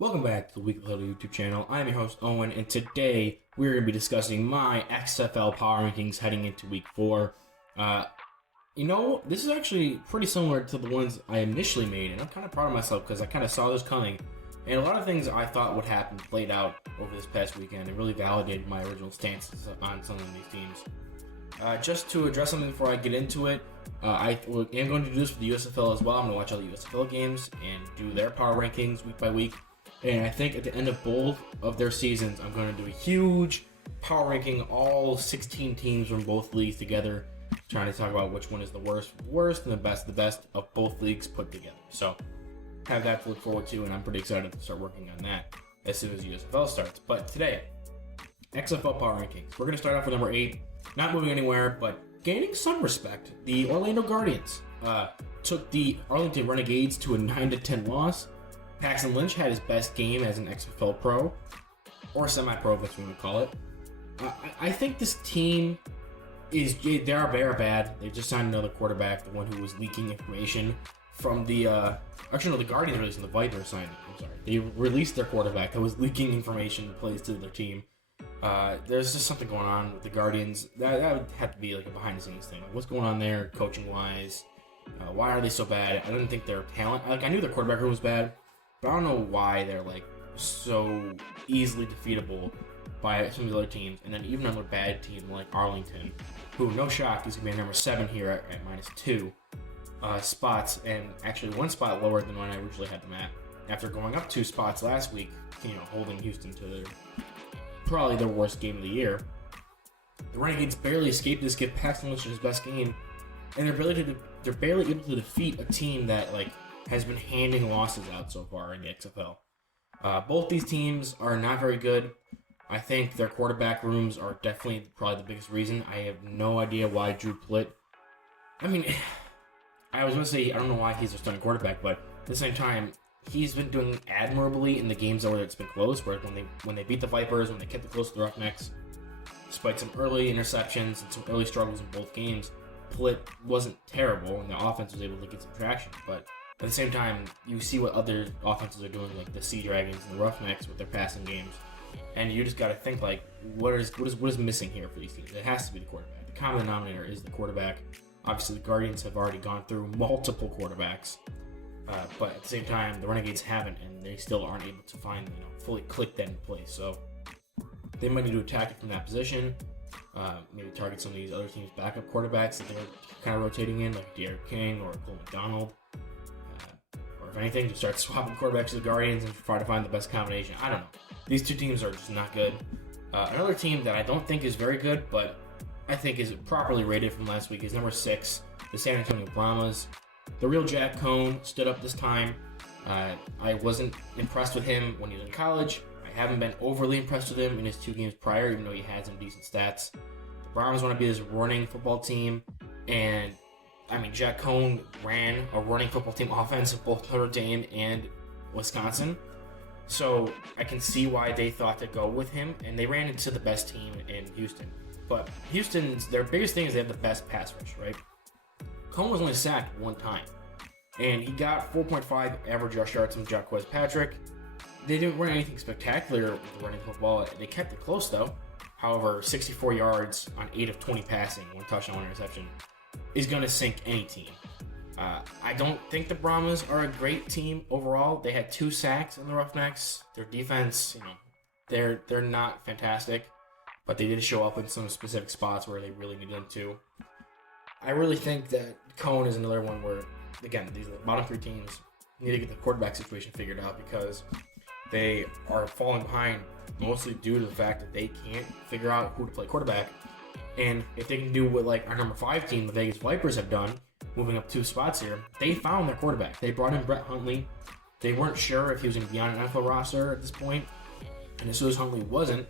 Welcome back to the Weekly Huddle YouTube channel. I'm your host, Owen, and today we're going to be discussing my XFL power rankings heading into Week 4. This is actually pretty similar to the ones I initially made, and I'm kind of proud of myself because I kind of saw this coming. And a lot of things I thought would happen played out over this past weekend and really validated my original stances on some of these teams. Just to address something before I get into it, I am going to do this for the USFL as well. I'm going to watch all the USFL games and do their power rankings week by week. And I think at the end of both of their seasons, I'm going to do a huge power ranking, all 16 teams from both leagues together, trying to talk about which one is the worst, and the best of both leagues put together. So have that to look forward to, and I'm pretty excited to start working on that as soon as USFL starts. But today, XFL power rankings. We're going to start off with number 8, not moving anywhere, but gaining some respect. The Orlando Guardians took the Arlington Renegades to a 9-10 loss. Paxton Lynch had his best game as an XFL pro, or semi-pro, if that's what you want to call it. I think this team they are very bad. They just signed another quarterback, the one who was leaking information from the Guardians released and the Vipers signed it. I'm sorry. They released their quarterback that was leaking information to plays to their team. There's just something going on with the Guardians. That would have to be like a behind-the-scenes thing. Like, what's going on there, coaching-wise? Why are they so bad? I didn't think their talent. I knew their quarterback room was bad. But I don't know why they're so easily defeatable by some of the other teams. And then even another bad team like Arlington, who, no shock, is going to be number 7 here at -2 spots, and actually 1 spot lower than when I originally had them at. After going up 2 spots last week, holding Houston to probably their worst game of the year. The Renegades barely escaped this, give Paxton Lynch his best game, and they're barely able to defeat a team that has been handing losses out so far in the XFL. Both these teams are not very good. I think their quarterback rooms are definitely probably the biggest reason. I have no idea why Drew Plitt. I was going to say I don't know why he's a starting quarterback, but at the same time, he's been doing admirably in the games where it's been close. Where when they beat the Vipers, when they kept it close to the Roughnecks, despite some early interceptions and some early struggles in both games, Plitt wasn't terrible, and the offense was able to get some traction, but at the same time, you see what other offenses are doing, like the Sea Dragons and the Roughnecks with their passing games, and you just got to think what is missing here for these teams? It has to be the quarterback. The common denominator is the quarterback. Obviously, the Guardians have already gone through multiple quarterbacks, but at the same time, the Renegades haven't, and they still aren't able to find fully click that in place. So they might need to attack it from that position. Maybe target some of these other teams' backup quarterbacks that they're kind of rotating in, like Derek King or Cole McDonald. If anything, to start swapping quarterbacks to the Guardians and try to find the best combination. I don't know. These two teams are just not good. Another team that I don't think is very good, but I think is properly rated from last week is number 6, the San Antonio Brahmas. The real Jack Cohn stood up this time. I wasn't impressed with him when he was in college. I haven't been overly impressed with him in his 2 games prior, even though he had some decent stats. The Brahmas want to be this running football team, and Jack Cohn ran a running football team offense of both Notre Dame and Wisconsin. So I can see why they thought to go with him, and they ran into the best team in Houston. But their biggest thing is they have the best pass rush, right? Cohn was only sacked 1 time, and he got 4.5 average rush yards from Jacquez Patrick. They didn't run anything spectacular with running football. They kept it close, though. However, 64 yards on 8 of 20 passing, 1 touchdown, 1 interception, is going to sink any team. I don't think the Brahmas are a great team overall. They had 2 sacks in the Roughnecks. Their defense, they're not fantastic, but they did show up in some specific spots where they really needed them to. I really think that Cohn is another one where, again, these bottom 3 teams need to get the quarterback situation figured out because they are falling behind mostly due to the fact that they can't figure out who to play quarterback. And if they can do what our number 5 team, the Vegas Vipers, have done, moving up 2 spots here, they found their quarterback. They brought in Brett Hundley. They weren't sure if he was going to be on an NFL roster at this point. And as soon as Hundley wasn't,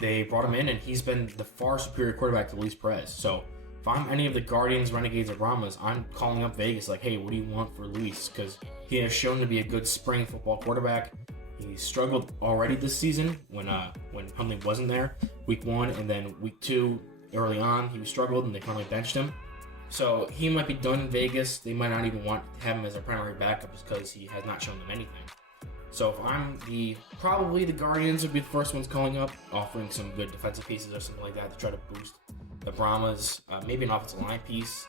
they brought him in, and he's been the far superior quarterback to Luis Perez. So if I'm any of the Guardians, Renegades, or Brahmas, I'm calling up Vegas hey, what do you want for Luis? Because he has shown to be a good spring football quarterback. He struggled already this season when Hundley wasn't there, week 1, and then week 2, early on, he struggled, and they finally benched him. So he might be done in Vegas. They might not even want to have him as their primary backup just because he has not shown them anything. So if I'm probably the Guardians would be the first ones calling up, offering some good defensive pieces or something like that to try to boost the Brahmas. Maybe an offensive line piece.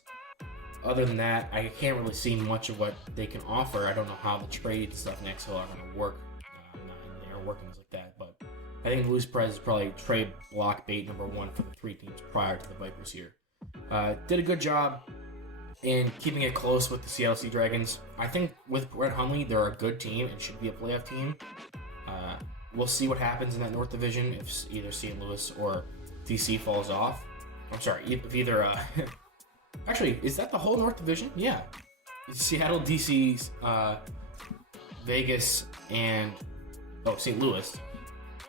Other than that, I can't really see much of what they can offer. I don't know how the trade stuff in XFL are going to work. I'm not in there workings like that, but I think Luis Perez is probably trade block bait number one for the three teams prior to the Vipers here. Did a good job in keeping it close with the Seattle Sea Dragons. I think with Brett Hundley, they're a good team and should be a playoff team. We'll see what happens in that North Division if either St. Louis or DC falls off. I'm sorry, if either... Actually, is that the whole North Division? Yeah. Seattle, DC, Vegas, and St. Louis.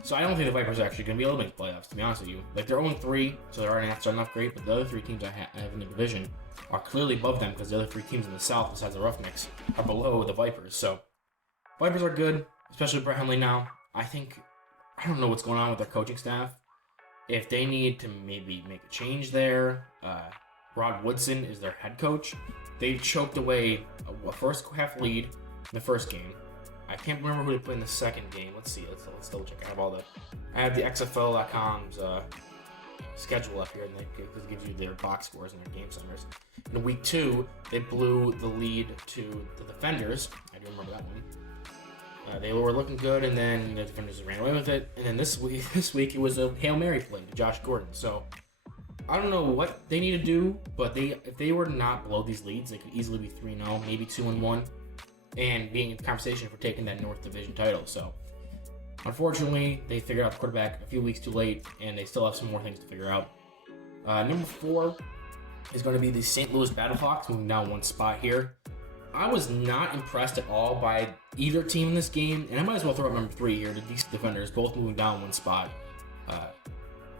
So I don't think the Vipers are actually going to be able to make the playoffs, to be honest with you. Like, they're 0-3, so they're already not great, but the other three teams I have in the division are clearly above them because the other three teams in the South, besides the Roughnecks, are below the Vipers. So Vipers are good, especially Brett Hundley now. I don't know what's going on with their coaching staff. If they need to maybe make a change there, Rod Woodson is their head coach. They choked away a first half lead in the first game. I can't remember who they put in the second game. Let's see. Let's double check. I have the XFL.com's schedule up here, and it gives you their box scores and their game centers. In week 2, they blew the lead to the Defenders. I do remember that one. They were looking good, and then the Defenders ran away with it. And then this week it was a Hail Mary play to Josh Gordon. So I don't know what they need to do, but if they were to not blow these leads, they could easily be 3-0, maybe 2-1, and being in conversation for taking that North Division title. So unfortunately, they figured out the quarterback a few weeks too late, and they still have some more things to figure out. Number 4 is going to be the St. Louis Battlehawks, moving down one spot here. I was not impressed at all by either team in this game, and I might as well throw up number 3 here, the DC Defenders, both moving down one spot.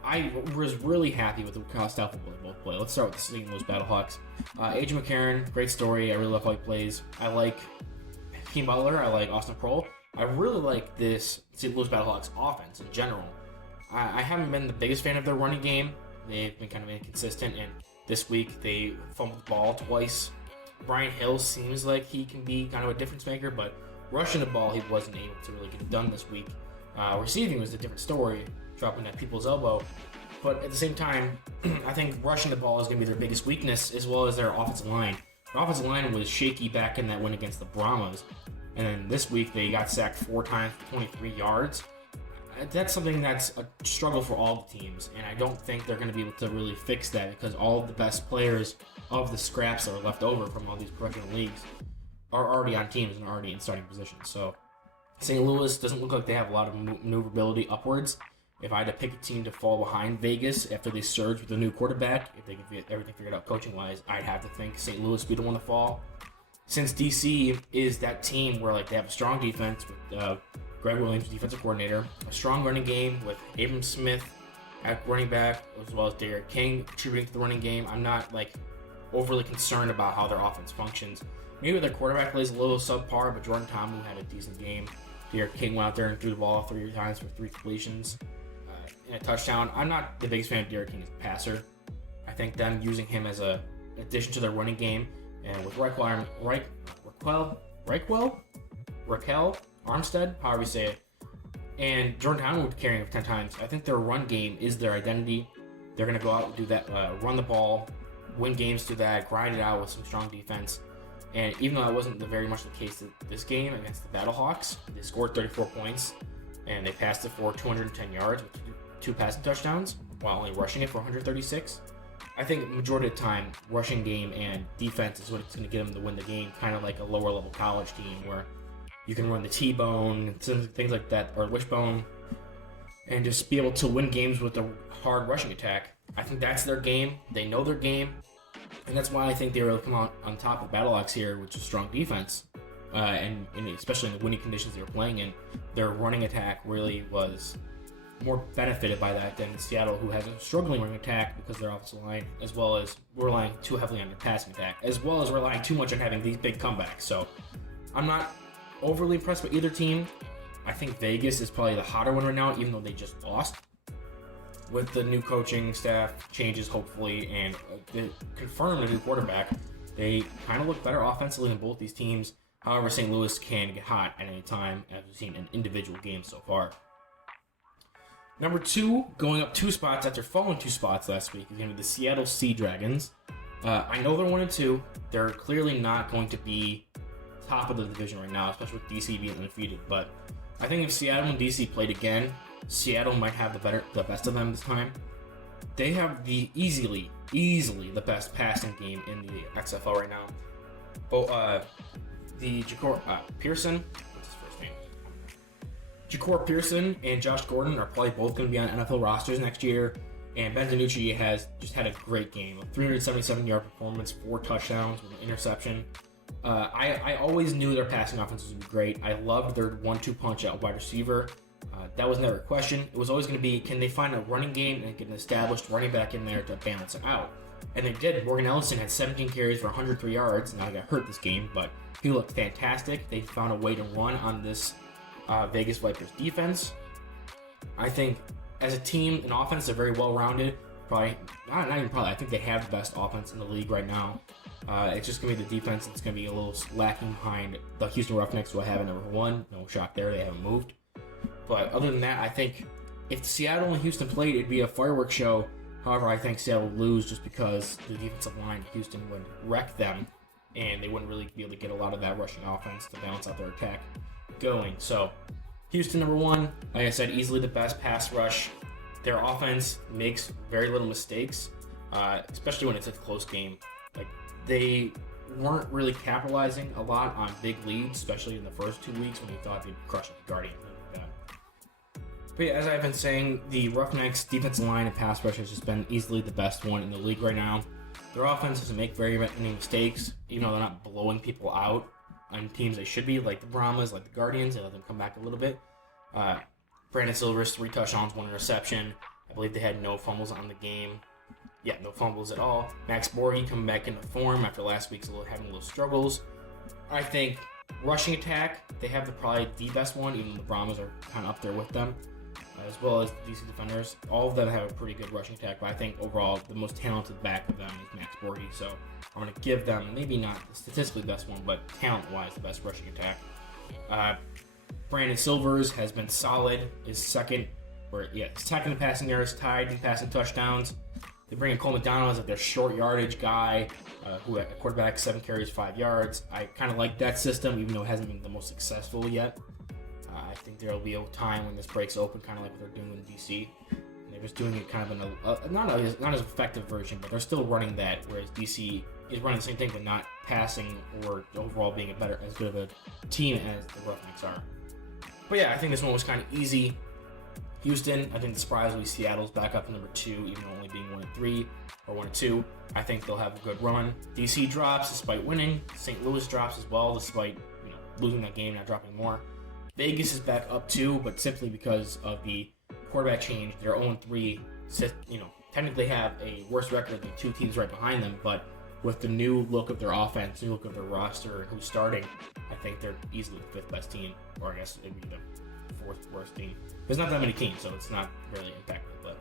I was really happy with the style football they both play. Let's start with the St. Louis Battlehawks. AJ McCarron, great story. I really love how he plays. I like Hakeem Butler. I like Austin Prohl. I really like this St. Louis Battlehawks offense in general. I haven't been the biggest fan of their running game. They've been kind of inconsistent, and this week they fumbled the ball twice. Brian Hill seems like he can be kind of a difference maker, but rushing the ball, he wasn't able to really get it done this week. Receiving was a different story, dropping at people's elbow. But at the same time, I think rushing the ball is going to be their biggest weakness, as well as their offensive line. Their offensive line was shaky back in that win against the Brahmas. And then this week, they got sacked 4 times for 23 yards. That's something that's a struggle for all the teams, and I don't think they're going to be able to really fix that because all of the best players of the scraps that are left over from all these professional leagues are already on teams and already in starting positions. So St. Louis doesn't look like they have a lot of maneuverability upwards. If I had to pick a team to fall behind Vegas after they surge with a new quarterback, if they can get everything figured out coaching-wise, I'd have to think St. Louis would be the one to fall. Since DC is that team where they have a strong defense with Greg Williams, defensive coordinator, a strong running game with Abram Smith at running back, as well as Derek King contributing to the running game, I'm not overly concerned about how their offense functions. Maybe their quarterback plays a little subpar, but Jordan Tomu had a decent game. Derek King went out there and threw the ball 3 times for 3 completions and a touchdown. I'm not the biggest fan of Derek King as a passer. I think them using him as an addition to their running game, and with Raquel Armstead, however you say it, and Jordan Howard carrying him 10 times, I think their run game is their identity. They're going to go out and do that, run the ball, win games through that, grind it out with some strong defense. And even though that wasn't very much the case this game against the Battlehawks, they scored 34 points, and they passed it for 210 yards with 2 passing touchdowns, while only rushing it for 136. I think majority of the time, rushing game and defense is what's going to get them to win the game, kind of like a lower level college team where you can run the T-bone, things like that, or wishbone, and just be able to win games with a hard rushing attack. I think that's their game. They know their game, and that's why I think they were able to come out on top of Battlehawks here, which is strong defense, and especially in the winning conditions they were playing in. Their running attack really was more benefited by that than Seattle, who has a struggling running attack because of their offensive line, as well as relying too heavily on their passing attack, as well as relying too much on having these big comebacks. So I'm not overly impressed with either team. I think Vegas is probably the hotter one right now, even though they just lost. With the new coaching staff changes, hopefully, and they confirmed a new quarterback, they kind of look better offensively than both these teams. However, St. Louis can get hot at any time, as we've seen in individual games so far. Number 2, going up 2 spots after falling 2 spots last week, is going to be the Seattle Sea Dragons. I know they're 1-2. They're clearly not going to be top of the division right now, especially with DC being undefeated. But I think if Seattle and DC played again, Seattle might have the best of them this time. They have easily the best passing game in the XFL right now. The Jakor Pearson, what's his first name? Jakor Pearson and Josh Gordon are probably both going to be on NFL rosters next year. And Ben DiNucci has just had a great game. A 377-yard performance, 4 touchdowns with an interception. I always knew their passing offenses would be great. I loved their 1-2 punch at wide receiver. That was never a question. It was always going to be, can they find a running game and get an established running back in there to balance it out? And they did. Morgan Ellison had 17 carries for 103 yards. Now he got hurt this game, but he looked fantastic. They found a way to run on this Vegas Vipers defense. I think as a team, an offense, they're very well-rounded. Probably, not even probably, I think they have the best offense in the league right now. It's just going to be the defense that's going to be a little lacking behind the Houston Roughnecks, who I have at number 1. No shock there, they haven't moved. But other than that, I think if Seattle and Houston played, it'd be a fireworks show. However, I think Seattle would lose just because the defensive line of Houston would wreck them, and they wouldn't really be able to get a lot of that rushing offense to balance out their attack going. So, Houston, number 1, like I said, easily the best pass rush. Their offense makes very little mistakes, especially when it's a close game. Like, they weren't really capitalizing a lot on big leads, especially in the first 2 weeks when you thought they'd crush the Guardians. But yeah, as I've been saying, the Roughnecks defensive line and pass rush has just been easily the best one in the league right now. Their offense doesn't make very many mistakes, even though they're not blowing people out on teams they should be, like the Brahmas, like the Guardians. They let them come back a little bit. Brandon Silvers, 3 touchdowns, 1 interception. I believe they had no fumbles on the game. Yeah, no fumbles at all. Max Borghi coming back into form after last week's having a little struggles. I think rushing attack, they have probably the best one, even though the Brahmas are kind of up there with them, as well as the DC defenders. All of them have a pretty good rushing attack, but I think overall the most talented back of them is Max Borghi. So I'm going to give them maybe not the statistically best one, but talent-wise the best rushing attack. Brandon Silvers has been solid. His second in passing yards, tied in passing touchdowns. They bring in Cole McDonald as their short yardage guy, who at quarterback, 7 carries, 5 yards. I kind of like that system, even though it hasn't been the most successful yet. I think there will be a time when this breaks open, kind of like what they're doing in DC. And they're just doing it kind of in not as effective version, but they're still running that, whereas DC is running the same thing, but not passing or overall being as good of a team as the Roughnecks are. But yeah, I think this one was kind of easy. Houston, I think the surprise will be Seattle's back up to number 2, even though only being 1-3 or 1-2. I think they'll have a good run. DC drops despite winning. St. Louis drops as well, despite losing that game, not dropping more. Vegas is back up 2, but simply because of the quarterback change, they're 0-3. Technically have a worse record than 2 teams right behind them, but with the new look of their offense, new look of their roster, and who's starting, I think they're easily the 5th best team, or I guess it'd be the 4th worst team. There's not that many teams, so it's not really impactful. But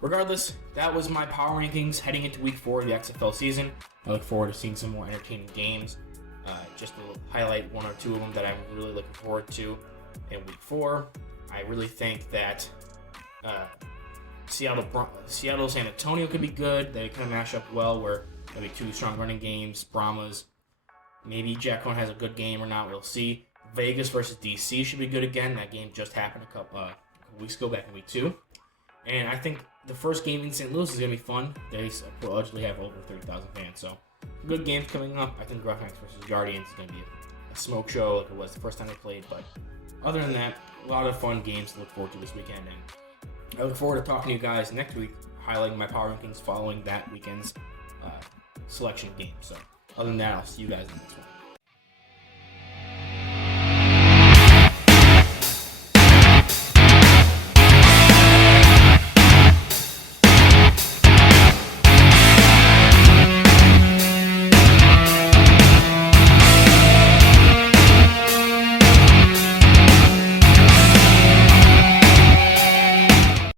regardless, that was my power rankings heading into Week 4 of the XFL season. I look forward to seeing some more entertaining games. Just to highlight 1 or 2 of them that I'm really looking forward to in Week 4. I really think that Seattle San Antonio could be good. They kind of mash up well, where there'll be 2 strong running games. Brahmas, maybe Jack Cohn has a good game or not. We'll see. Vegas versus DC should be good again. That game just happened a couple weeks ago, back in Week 2. And I think the first game in St. Louis is going to be fun. They allegedly have over 30,000 fans, so good games coming up. I think Roughnecks versus Guardians is going to be a smoke show like it was the first time they played. But other than that, a lot of fun games to look forward to this weekend. And I look forward to talking to you guys next week, highlighting my power rankings following that weekend's selection game. So other than that, I'll see you guys in the next one.